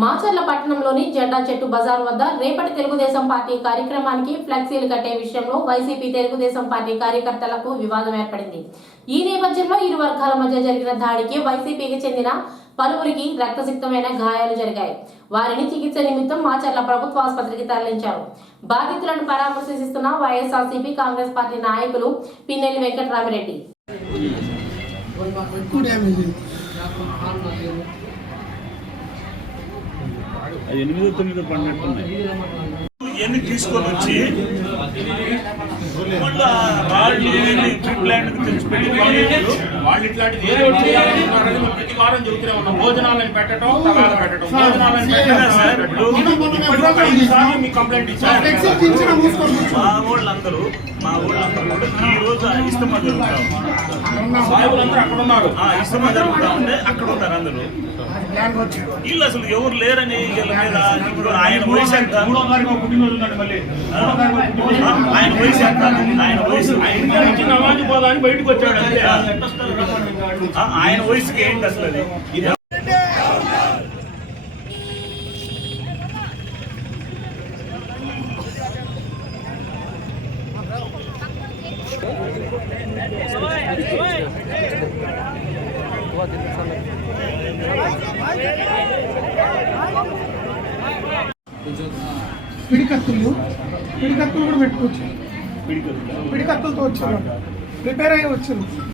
మాచర్ల పట్టణంలోని జెండా చెట్టు బజార్ వద్ద రేపటి తెలుగుదేశం పార్టీ కార్యక్రమానికి ఫ్లెక్సీలు కట్టే విషయంలో వైసీపీ తెలుగుదేశం పార్టీ కార్యకర్తలకు వివాదం ఏర్పడింది. ఈ నేపథ్యంలో ఇరు వర్గాల మధ్య జరిగిన దాడికి వైసీపీకి చెందిన పలువురికి రక్తసిక్తమైన గాయాలు జరిగాయి. వారిని చికిత్స నిమిత్తం మాచర్ల ప్రభుత్వ ఆసుపత్రికి తరలించారు. బాధితులను పరామర్శిస్తున్న వైఎస్ఆర్సీపీ కాంగ్రెస్ పార్టీ నాయకులు పిన్నెల్లి వెంకటరామిరెడ్డి. ఎన్ని తీసుకొని వచ్చి వాళ్ళు తెచ్చిపెట్టి వాళ్ళు ఇట్లాంటిది ప్రతి వారం చెబుతూనే ఉన్నాం. భోజనాలను పెట్టడం భోజనాలను మీ కంప్లైంట్ ఇచ్చారు. మా వాళ్ళందరూ కూడా ఈ రోజు ఇష్టమా జరుగుతాం. సాయిబులందరూ అక్కడ ఉన్నారు. ఇష్టమా జరుగుతా ఉంటే అక్కడ ఉన్నారు అందరూ. వీళ్ళు అసలు ఎవరు లేరని ఇప్పుడు ఆయన వయసు ఎంత, ఆయన వయసు ఎంత, ఆయన వయసు నమాజ్ పోదాన్ని బయటకు వచ్చాడు. ఆయన వయసుకి ఏంటి అసలు అది? పిడికత్తులు కూడా పెట్టుకోవచ్చు. పిడికత్తులతో వచ్చారు, ప్రిపేర్ అయ్యి వచ్చారు.